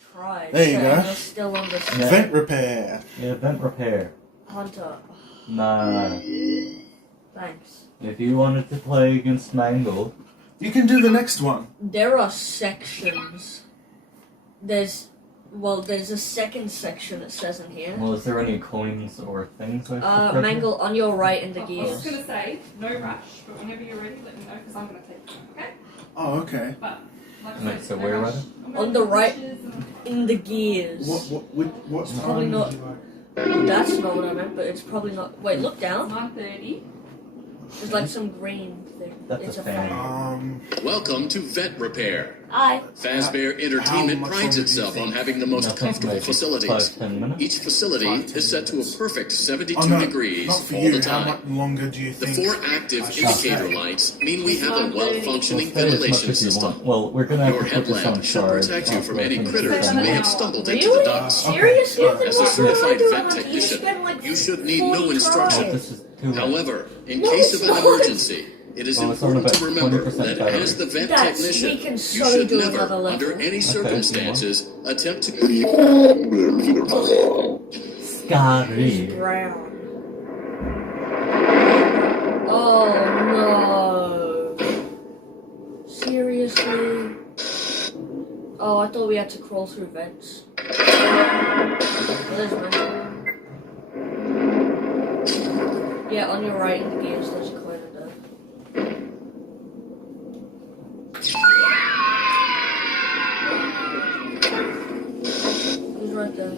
tried. There you go. You're still on the Vent repair. Yeah, vent repair. Hunter. Nah. Thanks. If you wanted to play against Mangle... You can do the next one. There are sections. There's a second section it says in here. Well, is there any coins or things I should Mangle, on your right in the I was gears. just going to say, no rush, but whenever you're ready, let me know, because I'm going to take them, okay? Oh, okay. But, like I Wait, said, so no where rush. was I'm On gonna the do right. dishes and- In the gears. What's Probably time not- would you like? That's not what I meant, but it's probably not. Wait, look down. 9:30. There's like some green thing. That's It's a a fan. fan. Welcome to Vent Repair. Hi. Fazbear How Entertainment much prides longer do you itself think? on having the most Nothing, comfortable maybe facilities. 5-10 minutes. Each facility 5-10 is set to a minutes. perfect 72 Oh, no, degrees not for all you. the How time. much longer do you The think? 4 active I should indicator say? lights mean we have a well-functioning Well, stay as much ventilation as you system. want. Well, we're gonna have Your to put this on headlamp should charge. protect you from after I any finish critters this that may one. have stumbled into Really? the ducts. Seriously? Okay. Then As a what do I certified do? vent Hunter? You technician, spend like you should need no 40 instruction. tries. This is too late. However, in No, case it's of an not. emergency, it is Oh, it's on important about to remember 20% that battery. as the vent That's- technician, we can you so should do never, another level. under any circumstances, attempt to... Scary. Brown. Oh no. Seriously? Oh, I thought we had to crawl through vents. There's Mangle. Yeah, on your right in the gears, there's a coin in there. He's right there.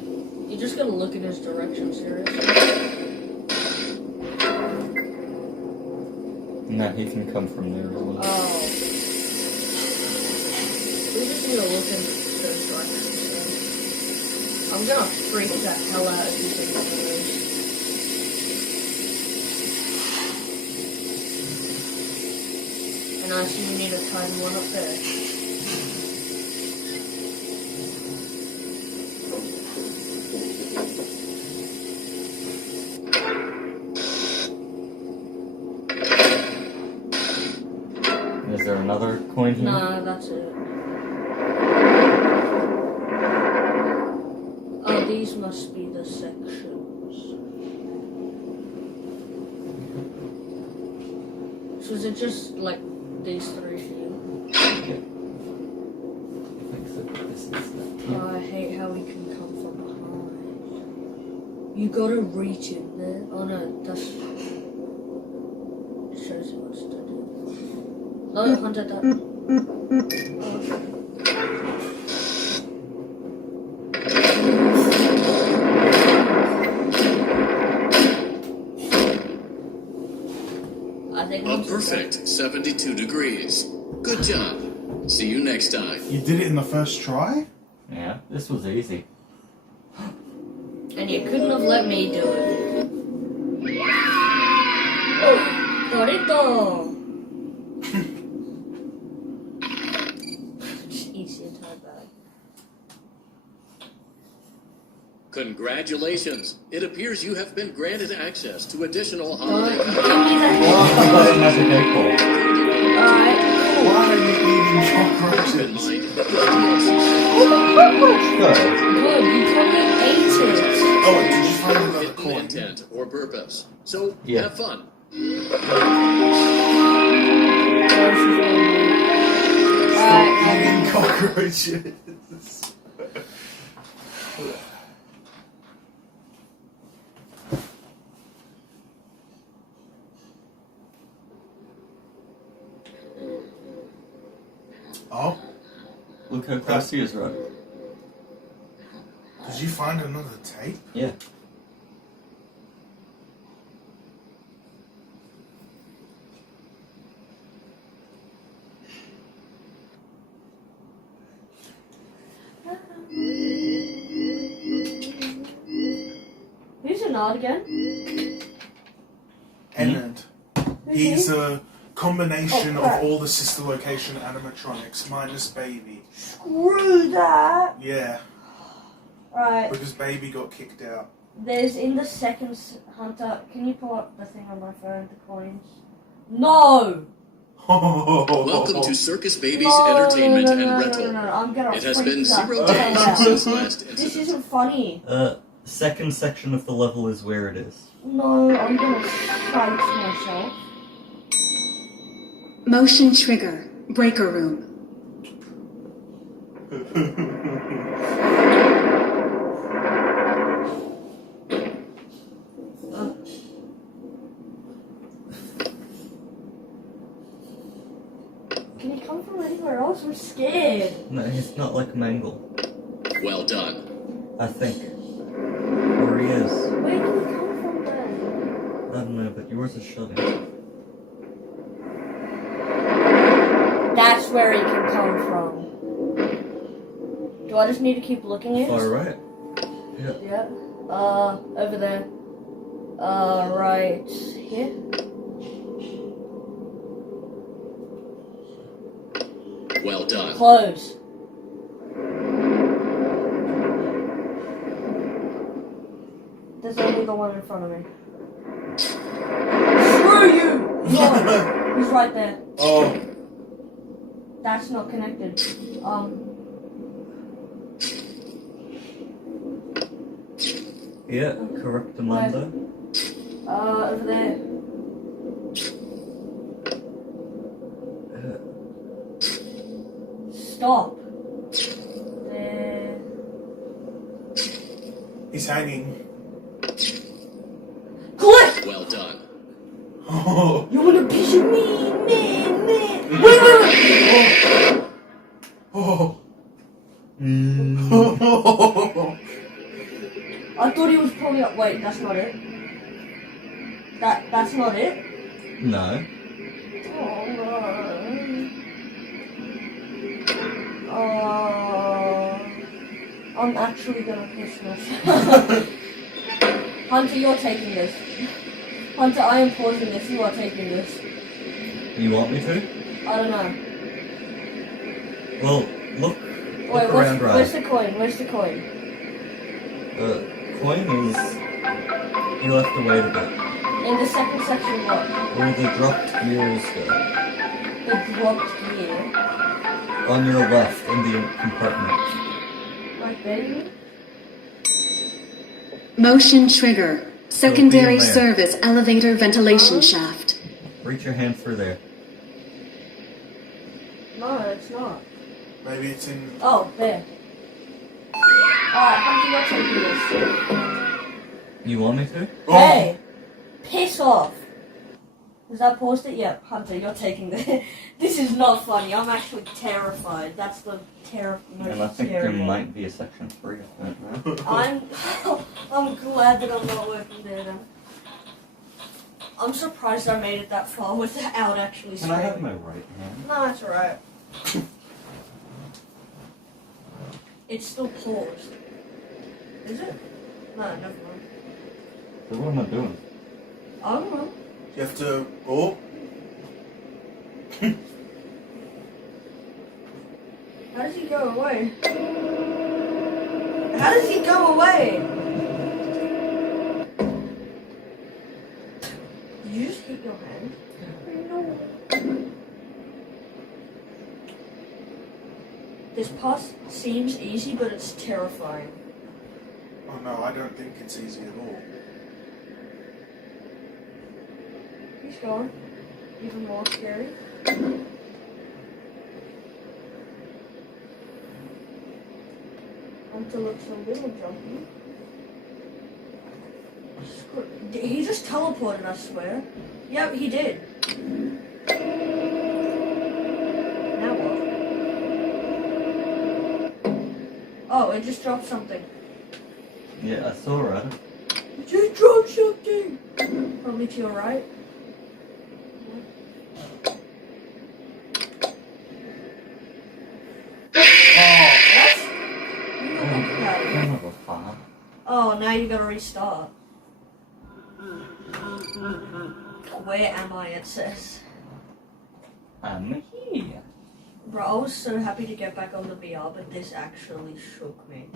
You're just gonna look in his direction, seriously? Nah, he can come from there as well. Oh. We just need to look in those directions. So. I'm gonna freak the hell out if you think of those. And I assume you need a tiny one up there. Is there another coin here? Nah, that's it. Oh, these must be the sections. So is it just like these 3 for you? Okay. I think so. This is the Oh, I hate how we can come from behind. You gotta reach in there. Oh no, that's... It shows you what to do. Oh, Hunter, that... Oh, okay. I think A Hunter's perfect 72 degrees. Good job. See you next time. You did it in the first try? Yeah, this was easy. And you couldn't have let me do it. Oh, Dorito! Just eats the entire bag. Congratulations. It appears you have been granted access to additional Don't holiday. give me the Magic 8 ball. Alright. Why are you eating Keep in cockroaches? mind that Good. Good, you probably ate it. Oh, did you find another hidden coin? intent or purpose. So Yeah. have fun. Stop eating cockroaches. Oh, Look how fast he is running. did you find another tape? Yeah. Who's a nod again? Ennard. He's a combination Oh, of crap. all the sister location animatronics minus Baby. Screw that! Yeah, Right, because Baby got kicked out. there's in the second Hunter. Can you pull up the thing on my phone, the coins? No! Welcome to Circus Baby's Entertainment and Rental. No, I'm gonna It has freak been the 0 hell days out. since last This incident. isn't funny. Second section of the level is where it is. No, I'm gonna shout myself. Motion trigger. Breaker room. Can he come from anywhere else? I'm scared. No, he's not like Mangle. Well done. I think. Or he is. Where did he come from then? I don't know, but yours is shutting. That's where he can come from. Do I just need to keep looking at it? Far right. Yeah. Yeah. Over there. Right here. Well done. Close. There's only the one in front of me. Screw you! No, he's right there. Oh, That's not connected. Yeah, correct Amanda. Over there. Stop. There. he's hanging. Click! Well done. Oh, You want a piece of me? Wait. oh. I thought he was probably up. Wait, that's not it. That's not it. No. Oh no. I'm actually gonna piss myself. Hunter, you're taking this. Hunter, I am pausing this. You are taking this. You want me to? I don't know. Well, look Wait, around where's right. the coin? Where's the coin? Coin is... You'll have to wait a bit. In the second section, what? Where the dropped gears go. The dropped gear. On your left, in the compartment. Right there. Motion trigger. Secondary there. service elevator ventilation shaft. Reach your hand through there. No, it's not. Maybe it's in. Oh, there. Alright, Hunter, you're taking this. You want me to? Oh, Hey! Piss off! Is that paused it? Yeah, Hunter, you're taking this. This is not funny. I'm actually terrified. That's the And I think there might be a section 3 of that now. I'm glad that I'm not working there then. I'm surprised I made it that far without actually Can I have screaming. my right hand? No, that's alright. It's still paused. Is it? No, never mind. So what am I doing? I don't know. you have to. Oh, How does he go away? How does he go away? Did you just hit your hand? No. This pass seems easy, but it's terrifying. oh no, I don't think it's easy at all. He's gone. Even more scary. Hunter looks a little jumpy. He just teleported, I swear. Yep, he did. Now what? Oh, it just dropped something. Yeah, I saw it. It just dropped something! Probably to your right. Son of a fuck. Oh, now you gotta restart. Where am I? It says. I'm here. Bro, I was so happy to get back on the VR, but this actually shook me.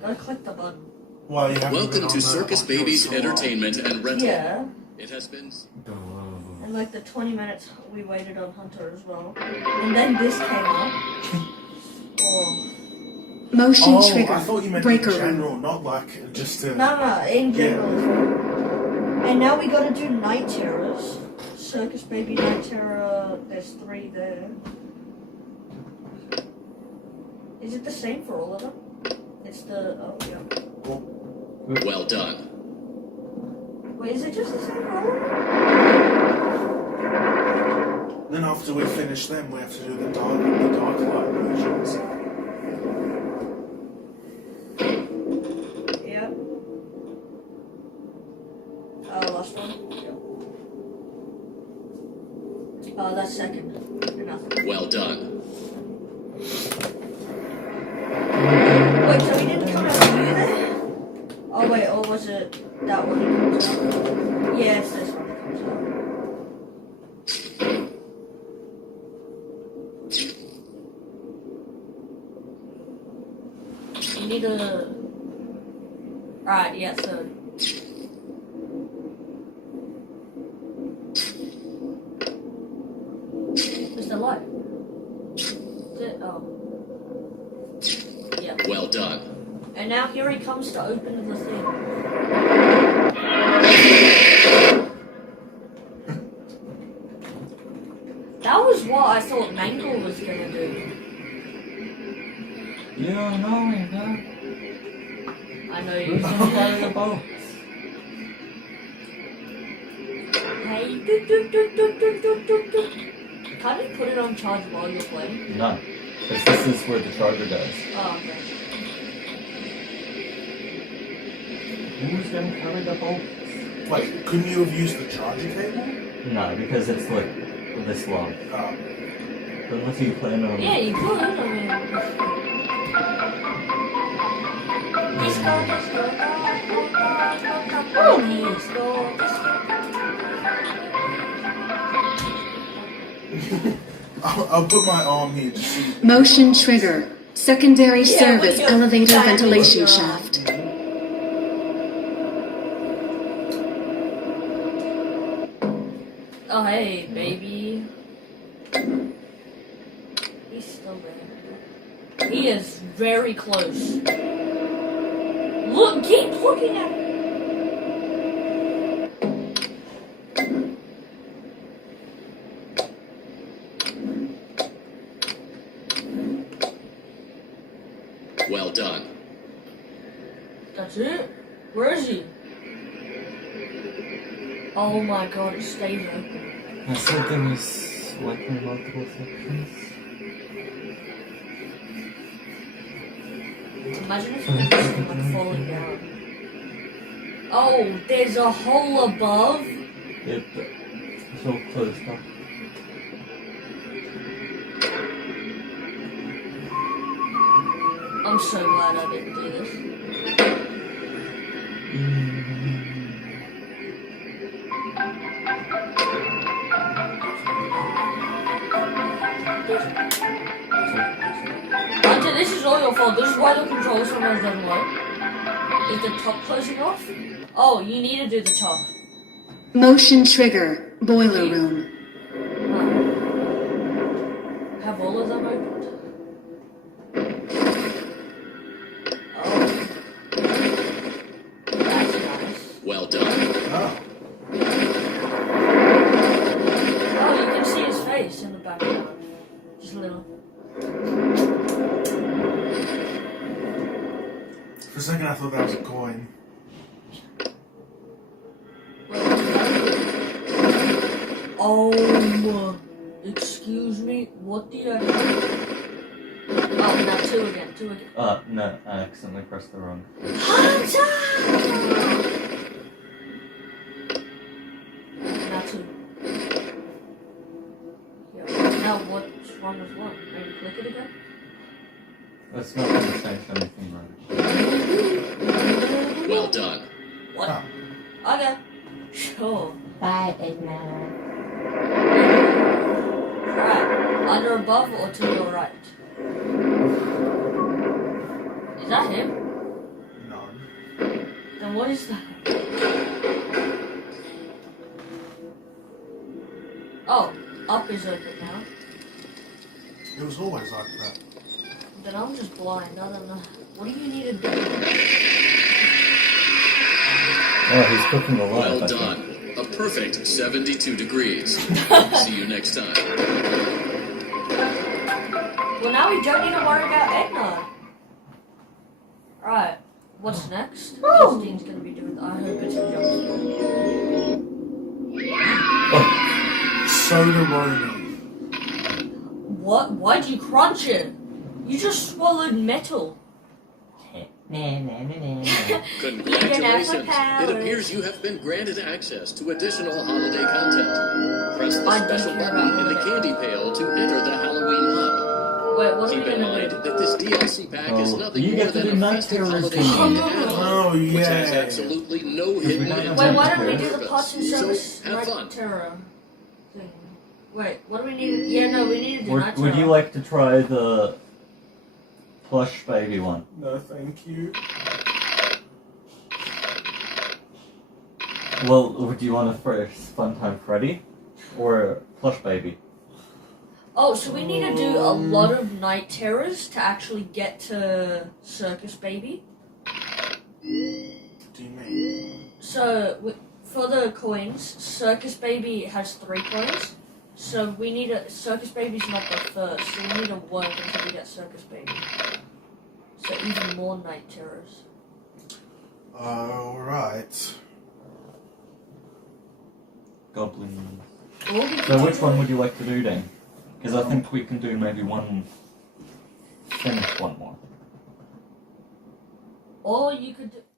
Gotta click the button. Well, you haven't been Welcome on to the- Circus on your Baby's solo. Entertainment and Rental. Yeah. It has been... And And like the 20 minutes we waited on Hunter as well. And then this came up. Oh. Motion Oh, trigger. I thought you meant Breaker in room. general, not like just to... No, in general as well. And now we gotta do night terrors. Circus Baby Night Terror, there's 3 there. Is it the same for all of them? It's the, oh yeah. Well done. Wait, is it just the same for all of them? Then after we finish them, we have to do the dark light versions. Yeah. Last one? Yeah. That's second. Nothing. Well done. Wait, so he didn't come out with you there? Oh wait, or was it that one that comes out? Yeah, it's this one that comes out. You need a... Right, yeah, so... It's the light. Is it? Oh. Yeah. Well done. And now here he comes to open the thing. That was what I thought Mangle was gonna do. You don't know me, huh? I know Who's you. gonna carry the boat? Hey, do do do do do do do do. Can't you put it on charge while you're playing? No. Because this is where the charger goes. Oh, okay. Who's gonna carry the boat? Wait, couldn't you have used the charger cable? No, because it's like this long. Oh. Unless you plan on... Yeah, you could. I mean. Disco, disco, disco, disco. I'll put my arm here to see. Motion trigger. Secondary Yeah, service with your elevator hand ventilation with your shaft. Oh, hey, baby. He's still there. He is very close. Look, keep looking at him. Well done. That's it? Where is he? Oh my god, it stays open. I said there was likely multiple sections. Imagine if it was like falling down. Oh, there's a hole above? It's so closed up. I'm so glad I didn't do this. Hunter, this is all your fault. This is why the controls sometimes doesn't work. Is the top closing off? Oh, you need to do the top. Motion trigger. Boiler room. Have all of them opened? Oh. That's nice. Well done. Oh. Oh, you can see his face in the background. Just a little. For a second I thought that was a coin. Oh, excuse me, what the heck? Oh, now two again. No, I accidentally pressed the wrong. Hunter! Now two. Yeah. Now what's wrong with one? Maybe click it again? That's not going to change anything, right? Well done. What? Oh. Okay. Sure. Bye, Eggman. Right. Under, above, or to your right? Is that him? None. Then what is that? Oh, up is open now. It was always like that. Then I'm just blind. I don't know. What do you need to do? Oh, he's cooking the light. Well done. A perfect 72 degrees. See you next time. Well, now we don't need to worry about eggnog. Right. What's next? Christine's gonna be doing. I hope it's a jump Soda Ronan. What? Why'd you crunch it? You just swallowed metal. Congratulations. It appears you have been granted access to additional holiday content. Press the I don't special care button about in the candy pail to enter the Halloween hub. Wait, what are Keep we in gonna mind do? that this DLC pack is nothing you more get to than do a night festive terrors holiday game. themed add-on, Oh, which has yeah. absolutely no hidden don't have intent Wait, why Night don't we do or the purpose. parts and service So, have fun. night terror thing? Wait, what do we need? Yeah, no, we need to do night terror. Would you like to try the plush baby one? No, thank you. Well, would you want a first Funtime Freddy or plush baby? Oh, so we need to do a lot of night terrors to actually get to Circus Baby. What do you mean? So, for the coins, Circus Baby has 3 coins. So we need a... Circus Baby's not the first, so we need to work until we get Circus Baby. So even more night terrors. Alright. Goblins. Or we So can which do- one would you like to do then? Because I think we can do maybe one... Finish one more. Or you could do...